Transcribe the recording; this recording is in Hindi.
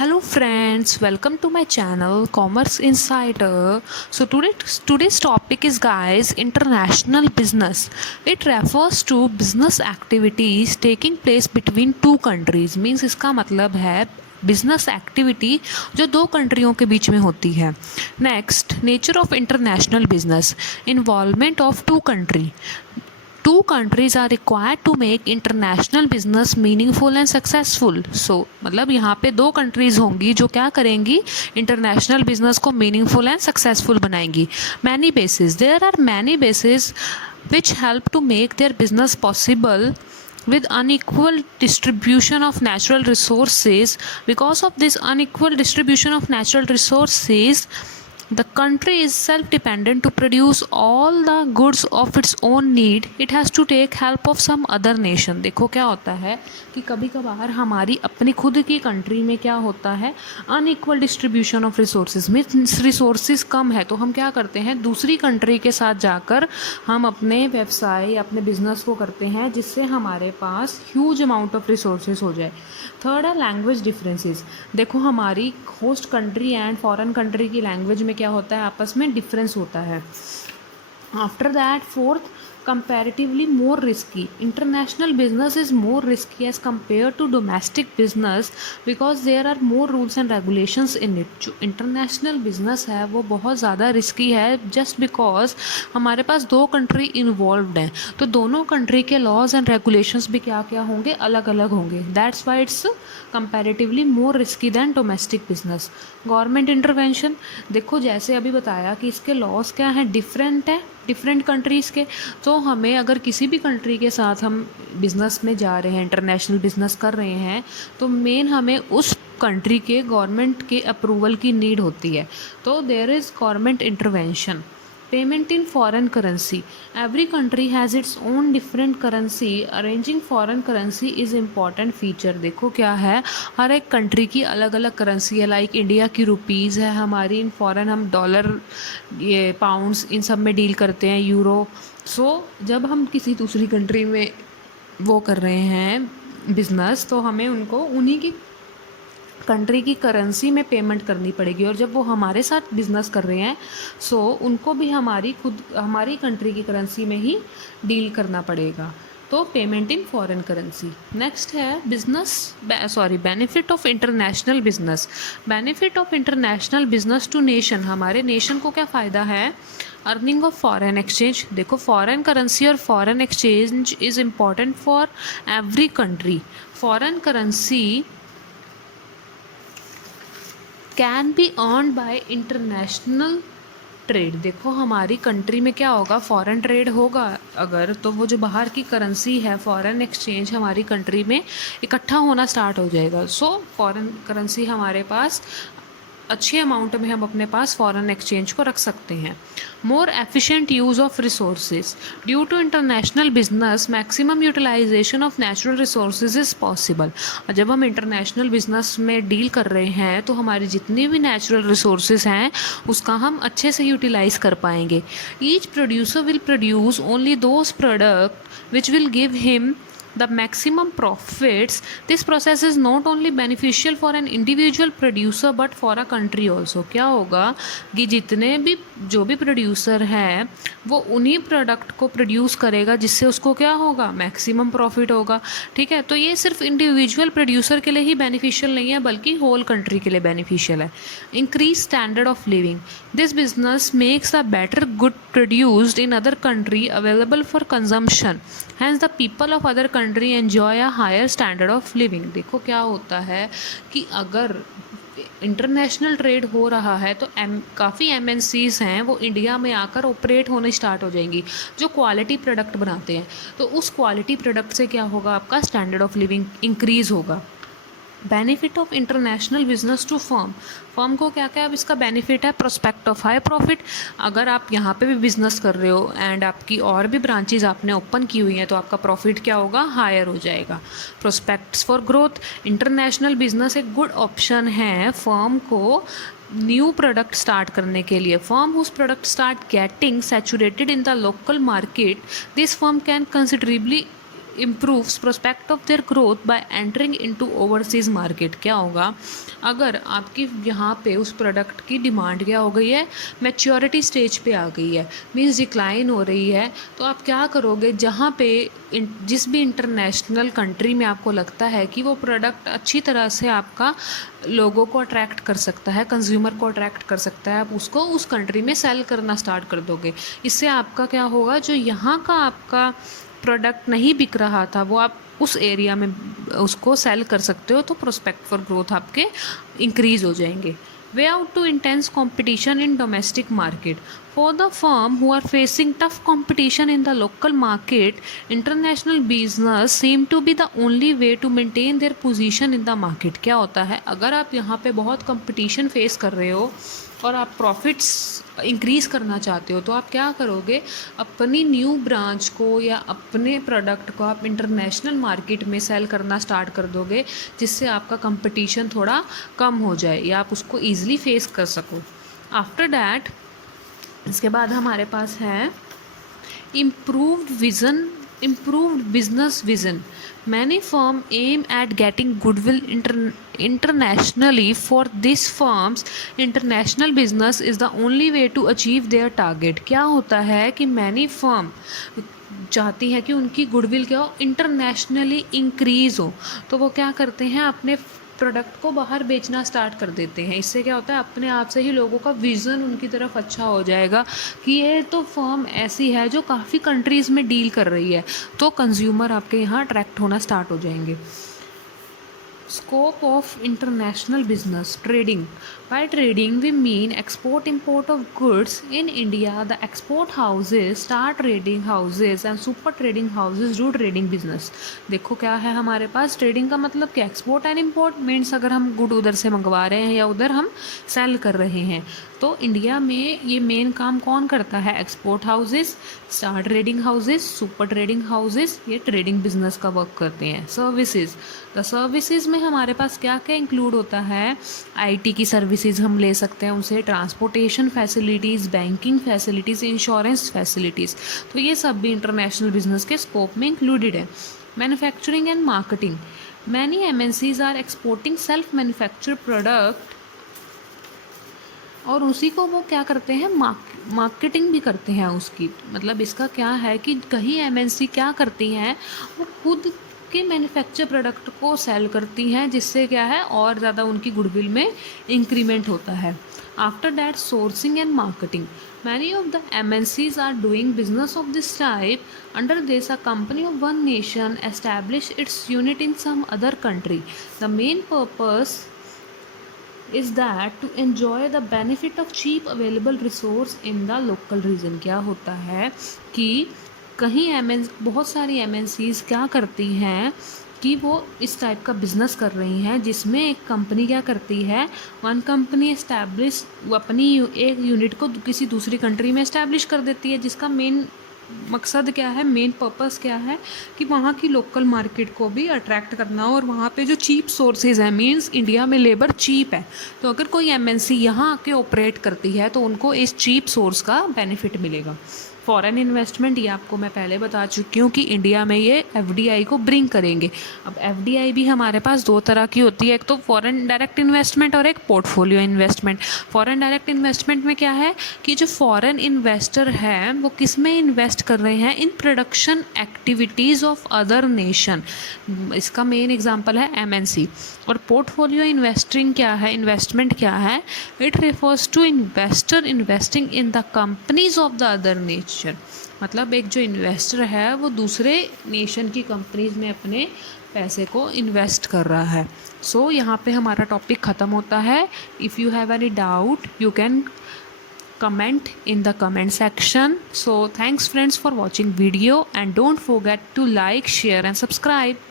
Hello friends, welcome to my channel Commerce Insider. So today's topic is guys international business. It refers to business activities taking place between two countries. Means इसका मतलब है बिजनेस एक्टिविटी जो दो कंट्रियों के बीच में होती है. Next, nature of international business. Involvement of two country. Two countries are required to make international business meaningful and successful. So मतलब यहाँ पे दो कंट्रीज होंगी जो क्या करेंगी, इंटरनेशनल बिजनेस को मीनिंगफुल एंड सक्सेसफुल बनाएंगी. Many basis, there are many basis which help to make their business possible with unequal distribution of natural resources. Because of this unequal distribution of natural resources, the country is self-dependent to produce all the goods of its own need. It has to take help of some other nation. देखो क्या होता है कि कभी कभार हमारी अपनी खुद की कंट्री में क्या होता है, unequal distribution of resources. Means resources कम है तो हम क्या करते हैं, दूसरी कंट्री के साथ जाकर हम अपने व्यवसाय या अपने बिजनेस को करते हैं जिससे हमारे पास ह्यूज अमाउंट ऑफ रिसोर्सेज हो जाए. थर्ड है लैंग्वेज डिफरेंसेस. देखो हमारी host country and foreign country की लैंग्वेज में क्या होता है, आपस में डिफरेंस होता है. After that fourth, comparatively more risky. International business is more risky as compared to domestic business because there are more rules and regulations in it. जो international business है वो बहुत ज़्यादा risky है just because हमारे पास दो कंट्री इन्वॉल्व हैं, तो दोनों कंट्री के laws and regulations भी क्या क्या होंगे, अलग अलग होंगे. That's why it's comparatively more risky than domestic business. Government intervention, देखो जैसे अभी बताया कि इसके लॉस क्या हैं, डिफरेंट है डिफरेंट कंट्रीज़ के. तो हमें अगर किसी भी कंट्री के साथ हम बिज़नेस में जा रहे हैं, इंटरनेशनल बिज़नेस कर रहे हैं, तो मेन हमें उस कंट्री के गवर्नमेंट के अप्रूवल की नीड होती है. तो there is government intervention. Payment in foreign currency. Every country has its own different currency. Arranging foreign currency is important feature. देखो क्या है, हर एक कंट्री की अलग अलग करेंसी है. लाइक इंडिया की रुपीज़ है, हमारी इन फॉरेन हम डॉलर, ये पाउंड्स, इन सब में डील करते हैं, यूरो. सो जब हम किसी दूसरी कंट्री में वो कर रहे हैं बिज़नेस, तो हमें उनको उन्हीं की कंट्री की करेंसी में पेमेंट करनी पड़ेगी. और जब वो हमारे साथ बिज़नेस कर रहे हैं सो उनको भी हमारी कंट्री की करेंसी में ही डील करना पड़ेगा. तो payment in foreign currency. Next है benefit of international business. Benefit of international business to nation. हमारे नेशन को क्या फ़ायदा है, अर्निंग ऑफ फॉरेन एक्सचेंज. देखो फॉरेन करेंसी और foreign exchange is important for every country. Foreign currency can be earn by international trade. देखो हमारी कंट्री में क्या होगा, फॉरेन ट्रेड होगा अगर, तो वो जो बाहर की करेंसी है, फॉरेन एक्सचेंज हमारी कंट्री में इकट्ठा होना स्टार्ट हो जाएगा. सो फॉरेन करेंसी हमारे पास अच्छे अमाउंट में हम अपने पास फॉरेन एक्सचेंज को रख सकते हैं. More efficient use of resources. Due to international business maximum utilization of natural resources is possible. जब हम इंटरनेशनल बिजनेस में डील कर रहे हैं तो हमारी जितनी भी नेचुरल रिसोर्सेज हैं उसका हम अच्छे से यूटिलाइज कर पाएंगे. Each producer will produce only those product which will give him the maximum profits. This process is not only beneficial for an individual producer but for a country also. क्या होगा कि जितने भी जो भी प्रोड्यूसर है वो उन्हीं प्रोडक्ट को प्रोड्यूस करेगा जिससे उसको क्या होगा, मैक्सिमम प्रॉफिट होगा. ठीक है, तो ये सिर्फ इंडिविजुअल प्रोड्यूसर के लिए ही बेनिफिशियल नहीं है बल्कि होल कंट्री के लिए बेनिफिशियल है. Increase standard of living. This business makes a better good produced in other country available for consumption. Hence the people of other country enjoy a higher standard of living. देखो क्या होता है कि अगर इंटरनेशनल ट्रेड हो रहा है तो काफ़ी एमएनसीज़ हैं वो इंडिया में आकर ऑपरेट होने स्टार्ट हो जाएंगी जो क्वालिटी प्रोडक्ट बनाते हैं. तो उस क्वालिटी प्रोडक्ट से क्या होगा, आपका स्टैंडर्ड ऑफ लिविंग इंक्रीज़ होगा. Benefit of international business to firm को क्या क्या अब इसका बेनिफिट है, प्रोस्पेक्ट ऑफ हाई प्रॉफिट. अगर आप यहाँ पे भी बिजनेस कर रहे हो एंड आपकी और भी ब्रांचेज आपने ओपन की हुई हैं तो आपका प्रॉफिट क्या होगा, हायर हो जाएगा. Prospects for growth. International business एक गुड ऑप्शन है फर्म को न्यू प्रोडक्ट स्टार्ट करने के लिए. Firm whose product start getting saturated in the local market, this firm can considerably improves prospect of their growth by entering into overseas market। क्या होगा, अगर आपकी यहाँ पे उस प्रोडक्ट की डिमांड क्या हो गई है, मैच्योरिटी स्टेज पे आ गई है, मीन्स डिक्लाइन हो रही है, तो आप क्या करोगे, जहाँ पे जिस भी इंटरनेशनल कंट्री में आपको लगता है कि वो प्रोडक्ट अच्छी तरह से आपका लोगों को अट्रैक्ट कर सकता है, कंज्यूमर को अट्रैक्ट कर सकता है, आप उसको उस कंट्री में सेल करना स्टार्ट कर दोगे। इससे आपका क्या होगा, जो यहाँ का आपका प्रोडक्ट नहीं बिक रहा था वो आप उस एरिया में उसको सेल कर सकते हो, तो प्रोस्पेक्ट फॉर ग्रोथ आपके इंक्रीज हो जाएंगे। Way out to intense competition in domestic market for the firm who are facing tough competition in the local market, international business seem to be the only way to maintain their position in the market. क्या होता है, अगर आप यहाँ पे बहुत कंपटीशन फेस कर रहे हो और आप प्रॉफिट्स इंक्रीज़ करना चाहते हो, तो आप क्या करोगे, अपनी न्यू ब्रांच को या अपने प्रोडक्ट को आप इंटरनेशनल मार्केट में सेल करना स्टार्ट कर दोगे, जिससे आपका कंपटीशन थोड़ा कम हो जाए या आप उसको ईजिली फेस कर सको। आफ्टर डैट, इसके बाद हमारे पास है improved vision, improved business vision। Many firms aim at getting goodwill internationally. For these firms, international business is the only way to achieve their target। क्या होता है कि many firm चाहती है कि उनकी गुडविल क्या हो, इंटरनेशनली इंक्रीज़ हो, तो वो क्या करते हैं, अपने प्रोडक्ट को बाहर बेचना स्टार्ट कर देते हैं। इससे क्या होता है, अपने आप से ही लोगों का विज़न उनकी तरफ अच्छा हो जाएगा कि ये तो फर्म ऐसी है जो काफ़ी कंट्रीज़ में डील कर रही है, तो कंज्यूमर आपके यहाँ अट्रैक्ट होना स्टार्ट हो जाएंगे। Scope of international business trading। By trading we mean export import of goods। In India, the export houses, star trading houses and super trading houses do trading business। देखो क्या है हमारे पास, ट्रेडिंग का मतलब क्या, एक्सपोर्ट एंड इम्पोर्ट, मीन्स अगर हम गुड उधर से मंगवा रहे हैं या उधर हम सेल कर रहे हैं, तो इंडिया में ये मेन काम कौन करता है, export houses, star trading houses, super trading houses, ये ट्रेडिंग बिजनेस का वर्क करते हैं। सर्विसेज, द सर्विसेज में हमारे पास क्या क्या इंक्लूड होता है, आईटी की सर्विसेज हम ले सकते हैं उनसे, transportation facilities, banking facilities, insurance facilities, तो ये सब भी इंटरनेशनल बिजनेस के स्कोप में इंक्लूडेड है। Manufacturing and marketing, many MNCs are exporting self manufacture product, और उसी को वो क्या करते हैं, मार्केटिंग भी करते हैं उसकी। मतलब इसका क्या है कि कहीं एमएनसी क्या करती हैं, वो खुद के मैन्युफैक्चर प्रोडक्ट को सेल करती हैं, जिससे क्या है और ज़्यादा उनकी गुडविल में इंक्रीमेंट होता है। After that, sourcing and marketing, many of the MNCs are doing business of this type. Under this, a company of one nation establish its unit in some other country. The main purpose is that to enjoy the benefit of cheap available resource in the local region। क्या होता है कि कहीं बहुत सारी एमएनसीज क्या करती हैं कि वो इस टाइप का बिज़नेस कर रही हैं, जिसमें एक कंपनी क्या करती है, वन कंपनी इस्टेब्लिश अपनी एक यूनिट को किसी दूसरी कंट्री में इस्टेब्लिश कर देती है, जिसका मेन मकसद क्या है, मेन पर्पस क्या है कि वहाँ की लोकल मार्केट को भी अट्रैक्ट करना हो, और वहाँ पे जो चीप सोर्सेज हैं, मींस इंडिया में लेबर चीप है, तो अगर कोई एमएनसी यहाँ आके ऑपरेट करती है तो उनको इस चीप सोर्स का बेनिफिट मिलेगा। फॉरेन इन्वेस्टमेंट, ये आपको मैं पहले बता चुकी हूँ कि इंडिया में ये एफडीआई को ब्रिंग करेंगे। अब एफडीआई भी हमारे पास दो तरह की होती है, एक तो फॉरेन डायरेक्ट इन्वेस्टमेंट और एक portfolio investment. Foreign direct investment में क्या है कि जो फॉरेन इन्वेस्टर है वो किस में इन्वेस्ट कर रहे हैं, in production activities of other nation. इसका मेन एग्जाम्पल है एमएनसी। और पोर्टफोलियो इन्वेस्टिंग क्या है, इन्वेस्टमेंट क्या है, it refers to investor investing in the companies of the other nation. मतलब एक जो इन्वेस्टर है वो दूसरे नेशन की कंपनीज में अपने पैसे को इन्वेस्ट कर रहा है। सो यहाँ पे हमारा टॉपिक ख़त्म होता है। If you have any doubt you can comment in the comment section. So thanks friends for watching video, and don't forget to like, share and subscribe.